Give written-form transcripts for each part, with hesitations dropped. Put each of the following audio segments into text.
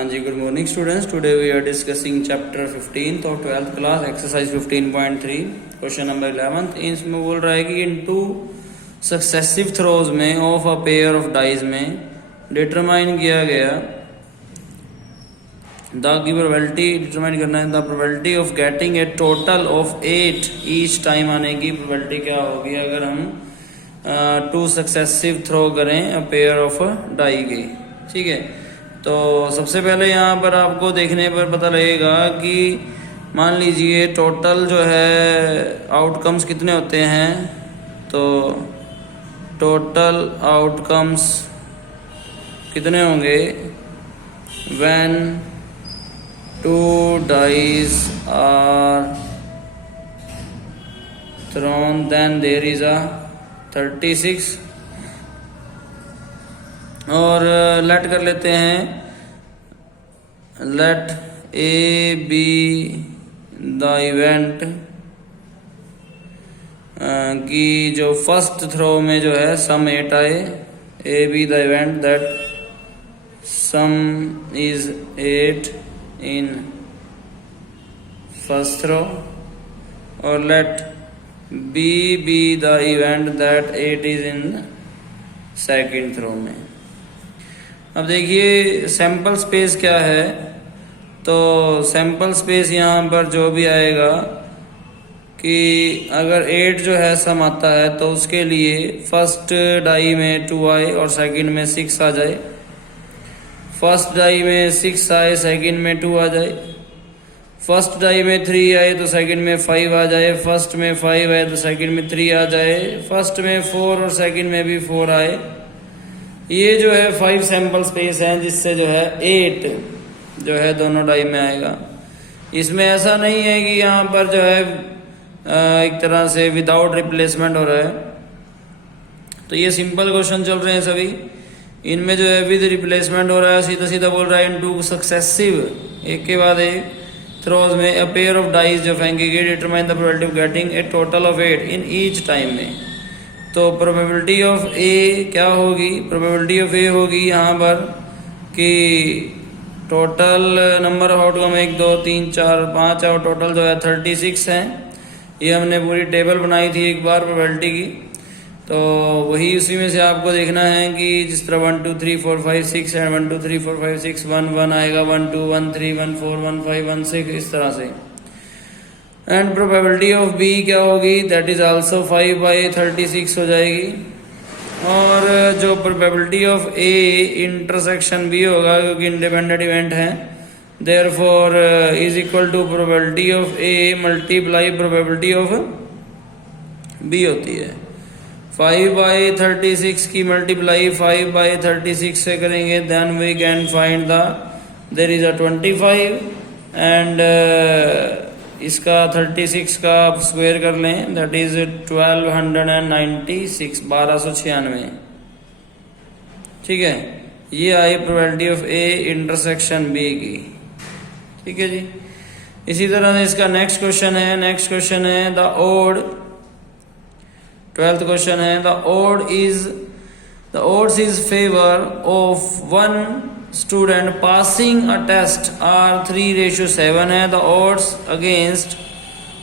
हाँ जी, good morning students. Today we are discussing chapter 15 of 12th class exercise 15.3 question number 11। इसमें बोल रहा है कि इन टू सक्सेसिव थ्रोज में of a pair of dice में डिटरमाइन किया गया द की प्रोबेबिलिटी डिटरमाइन करना है the probability of getting a total of 8 each time आने की प्रोबेबिलिटी क्या होगी अगर हम टू सक्सेसिव थ्रो करें अ पेयर ऑफ डाई की। ठीक है, तो सबसे पहले यहाँ पर आपको देखने पर पता लगेगा कि मान लीजिए टोटल जो है आउटकम्स कितने होते हैं। तो टोटल आउटकम्स कितने होंगे when two dice are thrown then there is a 36। और लेट कर लेते हैं let A B the event कि जो फर्स्ट थ्रो में जो है सम 8 आए। A B the event that sum is 8 in first throw और let B B the event that 8 is in second throw में। अब देखिए सैंपल स्पेस क्या है। तो सैंपल स्पेस यहाँ पर जो भी आएगा कि अगर 8 जो है सम आता है तो उसके लिए फर्स्ट डाई में 2 आए और सेकंड में 6 आ जाए। फर्स्ट डाई में 6 आए सेकंड में 2 आ जाए। फर्स्ट डाई में 3 आए तो सेकंड में 5 आ जाए। फर्स्ट में 5 आए तो सेकंड में 3 आ जाए। फर्स्ट में 4 और सेकंड में भी 4 आए। ये जो है 5 सैंपल स्पेस हैं जिससे जो है 8 जो है दोनों डाई में आएगा। इसमें ऐसा नहीं है कि यहाँ पर जो है एक तरह से विदाउट रिप्लेसमेंट हो रहा है। तो ये सिंपल क्वेश्चन चल रहे हैं सभी। इनमें जो है विद रिप्लेसमेंट हो रहा है, सीधा सीधा बोल रहा है इनटू सक्सेसिव एक के बाद एक थ्रोज में अ पेयर ऑफ डाइज जो फेंकेगी determine the probability of getting a total of 8 in each time में। तो प्रोबेबिलिटी ऑफ ए क्या होगी? प्रोबेबिलिटी ऑफ ए होगी यहाँ पर कि टोटल नंबर ऑफ आउटकम 1 2 3 4 5 और टोटल जो है 36 हैं। ये हमने पूरी टेबल बनाई थी एक बार प्रोबेबिलिटी की। तो वही उसी में से आपको देखना है कि जिस तरह 1 2 3 4 5 6 है 1 2 3 4 5 6 1 1 आएगा 1 2 1 3 1 4 1 5 1 6 इस तरह से। एंड प्रोबेबिलिटी ऑफ बी क्या होगी? दैट इज आल्सो 5/36 हो जाएगी। और जो probability of A intersection B होगा क्योंकि इंडिपेंडेंट इवेंट है, therefore is equal to probability of A multiply probability of B होती है। 5/36 की मल्टीप्लाई 5/36 से करेंगे then we can find the there is a 25 and इसका 36 का आप स्क्वायर कर लें दैट इज 1296 1296। ठीक है, ये आई probability of A intersection B की। ठीक है जी। इसी तरह से इसका नेक्स्ट क्वेश्चन है द ओड 12th क्वेश्चन है the odds is favor of one student passing a test are 3:7 है। द odds against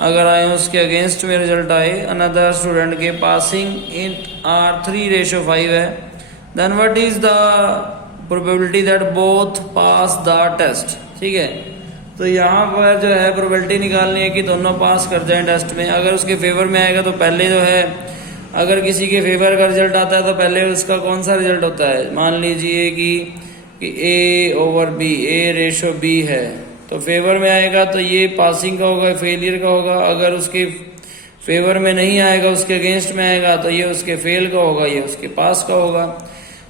अगर आए उसके अगेंस्ट में रिजल्ट आए अनदर स्टूडेंट के पासिंग इट आर 3:5 है। Then what is the probability that both pass the test. ठीक है, तो यहाँ पर जो है प्रोबेबिलिटी निकालनी है कि दोनों पास कर जाएं टेस्ट में। अगर उसके फेवर में आएगा तो पहले जो है अगर किसी के फेवर का रिजल्ट आता है तो पहले उसका कौन सा रिजल्ट होता है? मान लीजिए कि A/B A/B है तो फेवर में आएगा तो ये पासिंग का होगा, फेलियर का होगा। अगर उसके फेवर में नहीं आएगा उसके अगेंस्ट में आएगा तो ये उसके फेल का होगा, ये उसके पास का होगा।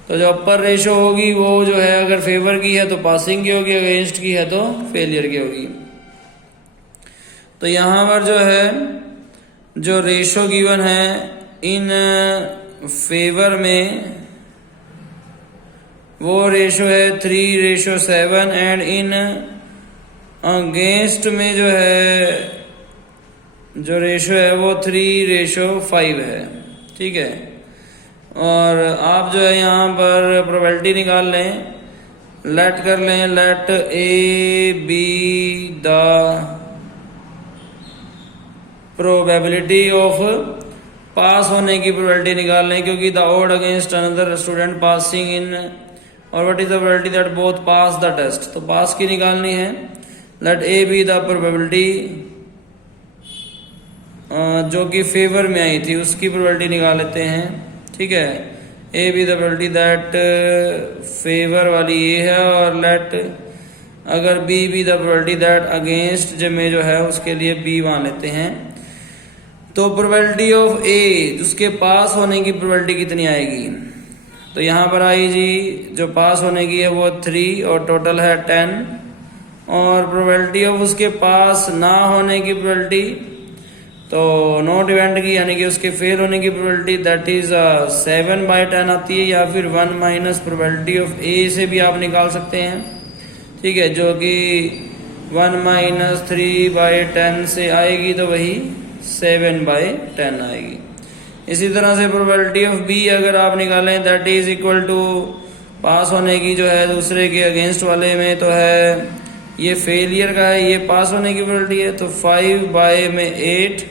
तो जो अपर रेशो होगी वो जो है अगर फेवर की है तो पासिंग की होगी, अगेंस्ट की है तो फेलियर की होगी। तो यहाँ पर जो है जो रेशो गिवन है इन फेवर में वो रेशो है 3:7 एंड इन अगेंस्ट में जो है जो रेशो है वो 3:5 है। ठीक है, और आप जो है यहाँ पर प्रोबेबिलिटी निकाल लें लेट कर लें, let A B the probability of pass होने की प्रोबेबिलिटी निकाल लें, क्योंकि the odd against another student passing in, और what is the probability that both pass the test, तो पास की निकालनी है। Let A B the probability जो कि फेवर में आई थी उसकी प्रोबेबिलिटी निकाल लेते हैं, ठीक है। A B the probability that favour वाली ये है, और लेट अगर B B the probability that against में जो है उसके लिए बी मान लेते हैं। तो प्रोबेबिलिटी ऑफ ए उसके पास होने की प्रोबेबिलिटी कितनी आएगी, तो यहाँ पर आई जी जो पास होने की है वो 3 और टोटल है 10, और प्रोबेबिलिटी ऑफ उसके पास ना होने की प्रोबेबिलिटी तो नॉट इवेंट की यानी कि उसके फेल होने की प्रोबेबिलिटी दैट इज 7/10 आती है, या फिर 1 माइनस प्रोबेबिलिटी ऑफ ए से भी आप निकाल सकते हैं, ठीक है, जो कि 1 माइनस 3/10 से आएगी तो वही 7/10 आएगी। इसी तरह से प्रोबेबिलिटी ऑफ बी अगर आप निकालें दैट इज इक्वल टू पास होने की जो है दूसरे के अगेंस्ट वाले में तो है ये फेलियर का है, ये पास होने की प्रोबेबिलिटी है, तो 5/8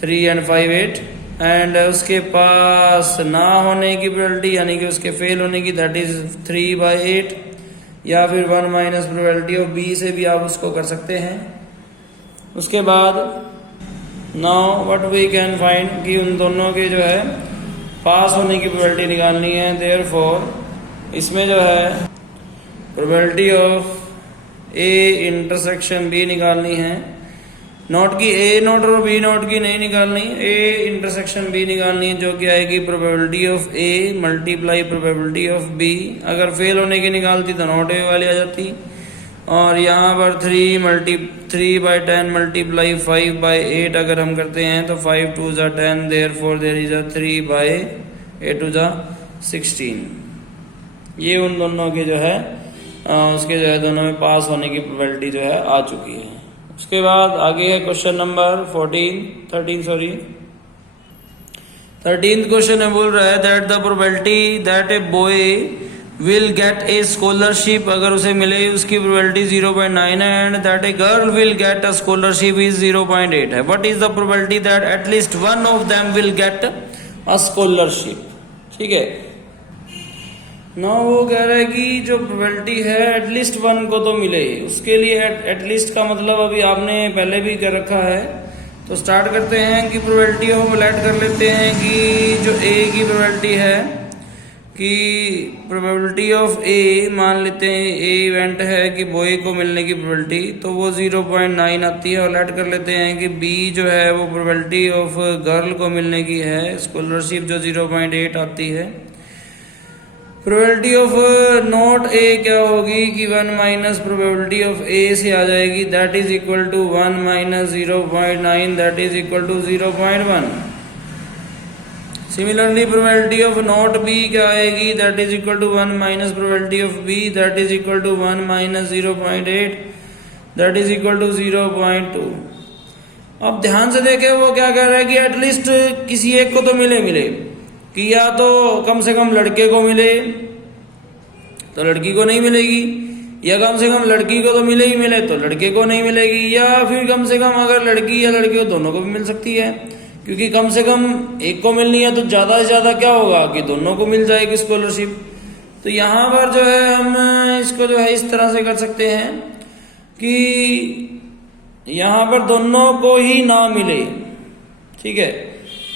3 and 5 8, एंड उसके पास ना होने की प्रोबेबिलिटी यानी कि उसके फेल होने की दैट इज 3/8, या फिर 1 माइनस प्रोबेबिलिटी ऑफ बी से भी आप उसको कर सकते हैं। उसके बाद now what we can find कि उन दोनों के जो है पास होने की प्रोबेबिलिटी निकालनी है। देयरफॉर इसमें जो है probability of A intersection B निकालनी है, नॉट की ए नॉट और बी नॉट की नहीं निकालनी, ए इंटरसेक्शन बी निकालनी है, जो कि आएगी probability of A multiply probability of B. अगर फेल होने की निकालती तो नॉट ए वाली आ जाती, और यहाँ पर 3/10 मल्टीप्लाई 5/8 अगर हम करते हैं तो 5 2 जा 10, देयरफॉर देयर इज 3/8 2 जा 16। ये उन दोनों के जो है उसके जो है दोनों में पास होने की प्रोबेबिलिटी जो है आ चुकी है। उसके बाद आगे है क्वेश्चन नंबर 13th क्वेश्चन है, बोल रहा है that the probability that a boy will get A scholarship, अगर उसे मिले उसकी प्रोबेबिलिटी 0.9 है, and that a girl will get a scholarship is 0.8 है। What is the probability that at least one of them will get a scholarship, ठीक है ना। वो कह रहा है कि जो प्रोबेबिलिटी है एटलीस्ट वन को तो मिले, उसके लिए एटलीस्ट का मतलब अभी आपने पहले भी कर रखा है। तो स्टार्ट करते हैं कि प्रोबेबिलिटी हम लेट कर लेते हैं कि जो ए की प्रोबेबिलिटी है कि प्रोबेबिलिटी ऑफ ए मान लेते हैं ए इवेंट है कि बॉय को मिलने की प्रोबेबिलिटी, तो वो 0.9 आती है, और लेट कर लेते हैं कि बी जो है वो प्रोबेबिलिटी ऑफ गर्ल को मिलने की है स्कॉलरशिप जो 0.8 आती है। प्रोबेबिलिटी ऑफ नॉट ए क्या होगी कि 1 माइनस प्रोबेबिलिटी ऑफ ए से आ जाएगी, that is equal to 1 minus 0.9 that is equal to 0.1। Similarly probability of not B क्या आएगी, that is equal to 1 minus probability of B that is equal to 1 minus 0.8 that is equal to 0.2। अब ध्यान से देखें वो क्या कह रहा है कि एटलीस्ट किसी एक को तो मिले कि या तो कम से कम लड़के को मिले तो लड़की को नहीं मिलेगी, या कम से कम लड़की को तो मिले तो लड़के को नहीं मिलेगी, या फिर कम से कम अगर लड़की या लड़के को दोनों को भी मिल सकती है, क्योंकि कम से कम एक को मिलनी है तो ज्यादा से ज्यादा क्या होगा कि दोनों को मिल जाएगी स्कॉलरशिप। तो यहाँ पर जो है हम इसको जो है इस तरह से कर सकते हैं कि यहाँ पर दोनों को ही ना मिले, ठीक है,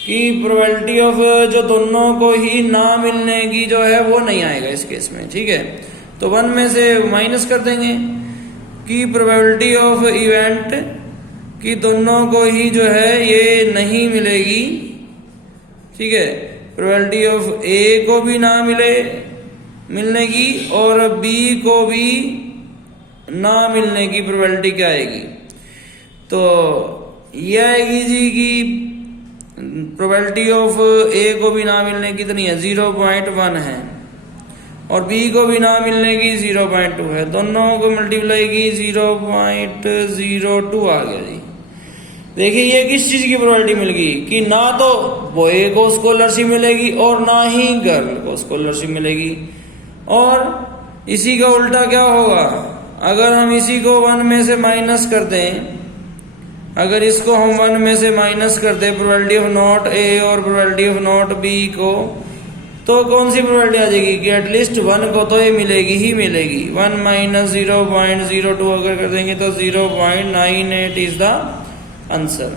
कि प्रोबेबिलिटी ऑफ जो दोनों को ही ना मिलने की जो है वो नहीं आएगा इस केस में, ठीक है। तो 1 में से माइनस कर देंगे कि प्रोबेबिलिटी ऑफ इवेंट कि दोनों को ही जो है ये नहीं मिलेगी, ठीक है। प्रोबेबिलिटी ऑफ ए को भी ना मिलने की और बी को भी ना मिलने की प्रोबेबिलिटी क्या आएगी, तो ये आएगी जी कि प्रोबेबिलिटी ऑफ ए को भी ना मिलने की कितनी है 0.1 है, और बी को भी ना मिलने की 0.2 है, दोनों को मल्टीप्लाई की 0.02 आ गया जी। देखिए ये किस चीज की प्रोबेबिलिटी मिल गई कि ना तो बॉय को स्कॉलरशिप मिलेगी और ना ही गर्ल को स्कॉलरशिप मिलेगी, और इसी का उल्टा क्या होगा, अगर हम इसी को 1 में से माइनस कर दें, अगर इसको हम 1 में से माइनस कर दें प्रोबेबिलिटी ऑफ नॉट ए और प्रोबेबिलिटी ऑफ नॉट बी को, तो कौन सी प्रोबेबिलिटी आ जाएगी कि एटलीस्ट 1 को तो ये मिलेगी ही मिलेगी। 1 माइनस 0.02 अगर कर देंगे तो 0.98 इज द आंसर।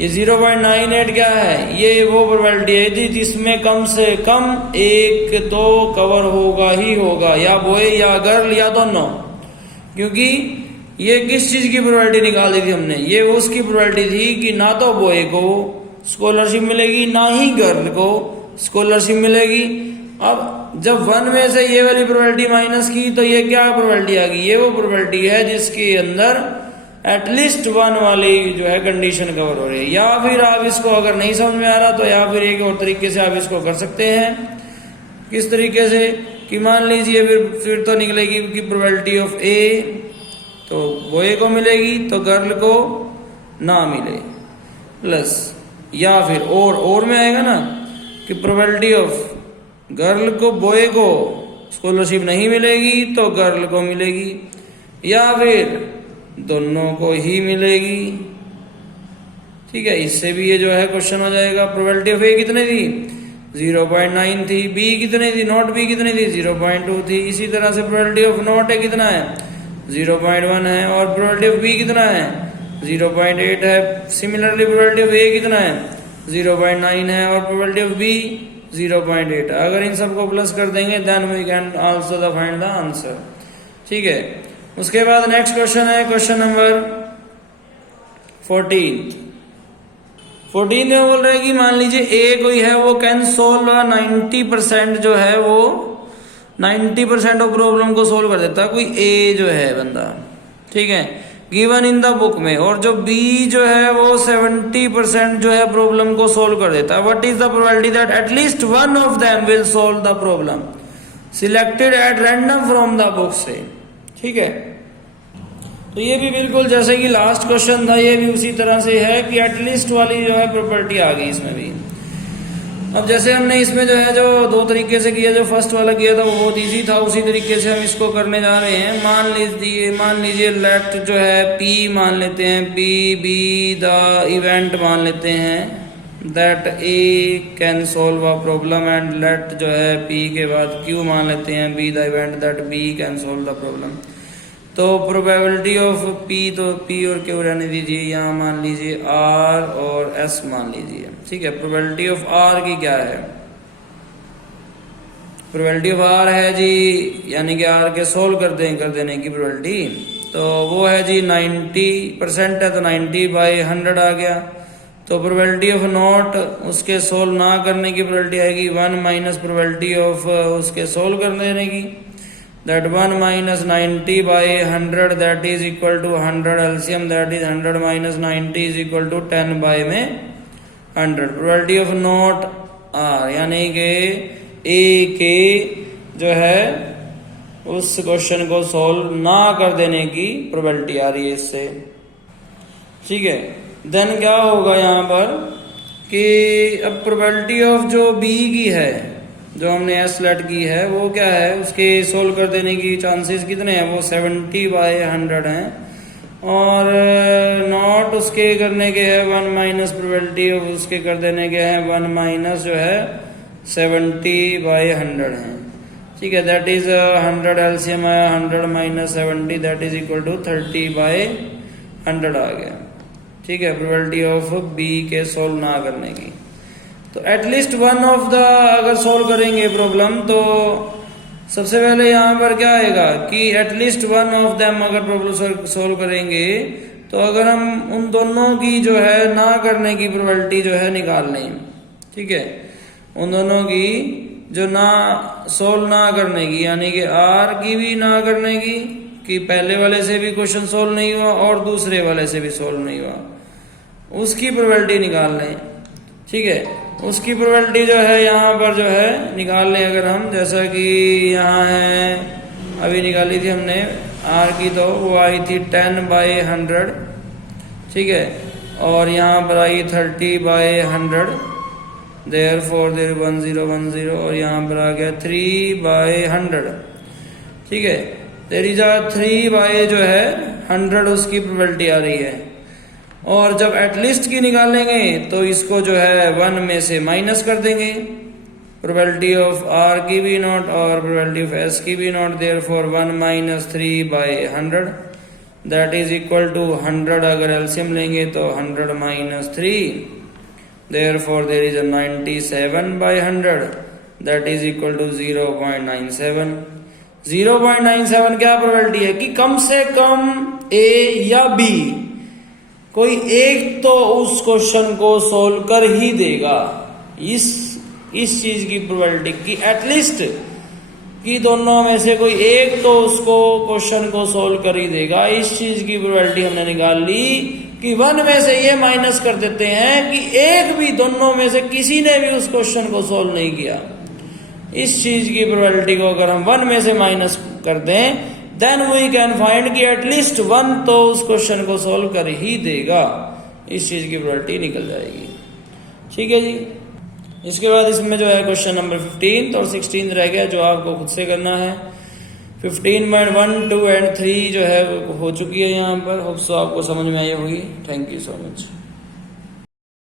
ये 0.98 क्या है, ये वो प्रोबेबिलिटी है जिसमें कम से कम एक तो कवर होगा ही होगा, या बॉय या गर्ल या दोनों। क्योंकि ये किस चीज की प्रोबेबिलिटी निकाल दी थी हमने, ये उसकी प्रोबेबिलिटी थी कि ना तो बॉय को स्कॉलरशिप मिलेगी ना ही गर्ल को स्कॉलरशिप मिलेगी। अब जब 1 में से ये वाली प्रोबेबिलिटी माइनस की तो ये क्या प्रोबेबिलिटी आ गई, ये वो प्रोबेबिलिटी है जिसके अंदर एटलीस्ट 1 वाली जो है कंडीशन कवर हो रही है। या फिर आप इसको अगर नहीं समझ में आ रहा तो या फिर एक और तरीके से आप इसको कर सकते हैं। किस तरीके से कि मान लीजिए फिर तो निकलेगी कि प्रोबेबिलिटी ऑफ ए तो बॉय को मिलेगी तो गर्ल को ना मिले, प्लस या फिर और में आएगा ना कि प्रोबेबिलिटी ऑफ गर्ल को बॉय को स्कॉलरशिप नहीं मिलेगी तो गर्ल को मिलेगी, या फिर दोनों को ही मिलेगी। ठीक है, इससे भी ये जो है क्वेश्चन हो जाएगा। प्रोबेबिलिटी ऑफ ए कितने थी 0.9 थी, बी कितनी थी नॉट बी कितनी थी 0.2 थी। इसी तरह से प्रोबेबिलिटी ऑफ नॉट ए कितना है 0.1 है, और प्रोबेबिलिटी ऑफ बी कितना है 0.8 है। सिमिलरली प्रोबेबिलिटी ऑफ ए कितना है 0.9 है, और प्रोबेबिलिटी ऑफ बी 0.8। अगर इन सबको प्लस कर देंगे then we can also the find the answer. ठीक है, उसके बाद नेक्स्ट क्वेश्चन है क्वेश्चन नंबर 14 में बोल रहे हैं कि मान लीजिए ए कोई है वो कैन सोल्व 90% जो है वो 90% ऑफ प्रॉब्लम को सोल्व कर देता है। कोई ए जो है बंदा, ठीक है, गिवन इन द बुक में, और जो बी जो है वो 70% जो है प्रॉब्लम को सोल्व कर देता है। What is the probability that at least one of them will solve the problem selected at random from the book से। ठीक है, तो ये भी बिल्कुल जैसे कि लास्ट क्वेश्चन था, ये भी उसी तरह से है कि एटलीस्ट वाली जो है प्रॉपर्टी आ गई इसमें भी। अब जैसे हमने इसमें जो है जो 2 तरीके से किया, जो फर्स्ट वाला किया था वो बहुत इजी था, उसी तरीके से हम इसको करने जा रहे हैं। मान लीजिए लेट जो है पी मान लेते हैं, पी बी द इवेंट मान लेते हैं that A can solve a problem, and let जो है पी के बाद क्यू मान लेते हैं B the event that B can solve the problem. तो प्रोबेबिलिटी ऑफ पी, तो पी और क्यू रहने दीजिए, यहाँ मान लीजिए आर और एस मान लीजिए। ठीक है, प्रोबेबिलिटी ऑफ आर की क्या है, प्रोबेबिलिटी ऑफ आर है जी, यानी कि आर के सोल्व कर देने की प्रोबेबिलिटी, तो वो है जी 90% है, तो 90/100 आ गया। तो प्रोबेबिलिटी ऑफ नॉट उसके सोल्व ना करने की प्रोबेबिलिटी आएगी 1 माइनस प्रोबेबिलिटी ऑफ उसके सोल्व कर देने की, that 1 minus 90/100 that is equal to 100 LCM, that is 100 minus 90 is equal to 10 by में 100। प्रोबेबिलिटी ऑफ नॉट आर यानी कि ए के जो है उस क्वेश्चन को सॉल्व ना कर देने की प्रोबेबिलिटी आ रही है इससे। ठीक है, देन क्या होगा यहाँ पर कि अब प्रोबेबिलिटी ऑफ जो बी की है, जो हमने एस लेट की है, वो क्या है, उसके सोल्व कर देने की चांसेस कितने हैं, वो 70/100 हैं, और नॉट उसके करने के है 1 माइनस प्रोबेबिलिटी ऑफ उसके कर देने के हैं 1 माइनस जो है 70/100 हैं। ठीक है, दैट इज 100 एलसीएम आया, 100 minus 70 that is equal to 30/100 आ गया। ठीक है, प्रोबेबिलिटी ऑफ बी के सोल्व ना करने की। तो एटलीस्ट वन ऑफ द अगर सोल्व करेंगे प्रॉब्लम, तो सबसे पहले यहाँ पर क्या आएगा कि एटलीस्ट वन ऑफ देम अगर प्रॉब्लम सोल्व करेंगे, तो अगर हम उन दोनों की जो है ना करने की प्रोबेबिलिटी जो है निकाल लें। ठीक है, उन दोनों की जो ना सोल्व ना करने की, यानी कि आर की भी ना करने की, कि पहले वाले से भी क्वेश्चन सोल्व नहीं हुआ और दूसरे वाले से भी सोल्व नहीं हुआ, उसकी प्रोबेबिलिटी निकाल लें। ठीक है, उसकी प्रोबेबिलिटी जो है यहाँ पर जो है निकाल लें अगर हम, जैसा कि यहाँ है अभी निकाली थी हमने आर की, तो वो आई थी 10/100। ठीक है, और यहाँ पर आई 30/100, देयरफॉर देयर 1010, और यहाँ पर आ गया 3/100। ठीक है, देयर इज अ 3 जो है 100 उसकी प्रोबेबिलिटी आ रही है। और जब एटलीस्ट की निकालेंगे तो इसको जो है 1 में से माइनस कर देंगे, प्रोबेबिलिटी ऑफ आर की भी नॉट और प्रोबेबिलिटी ऑफ एस की भी not, therefore 1 minus 3/100 that is equal to 100। अगर एलसीएम लेंगे तो 100 minus 3, therefore there is a 97/100 that is equal to 0.97। 0.97 क्या प्रोबेबिलिटी है कि कम से कम ए या बी कोई एक तो उस क्वेश्चन को सोल्व कर ही देगा। इस चीज की प्रोबेबिलिटी की एटलीस्ट कि दोनों में से कोई एक तो उसको क्वेश्चन को सोल्व कर ही देगा, इस चीज की प्रोबेबिलिटी हमने निकाल ली कि 1 में से ये माइनस कर देते हैं कि एक भी दोनों में से किसी ने भी उस क्वेश्चन को सोल्व नहीं किया। इस चीज की प्रोबेबिलिटी को अगर हम 1 में से माइनस कर दें देन वी कैन फाइंड कि एटलीस्ट 1 तो उस क्वेश्चन को सोल्व कर ही देगा। इस चीज की प्रोबेबिलिटी निकल जाएगी। ठीक है जी। इसके बाद इसमें जो है क्वेश्चन नंबर 15 और 16 रह गया जो आपको खुद से करना है। 15.1, 2 एंड 3 जो है हो चुकी है यहाँ पर। होप सो आपको समझ में आई होगी। Thank you so much.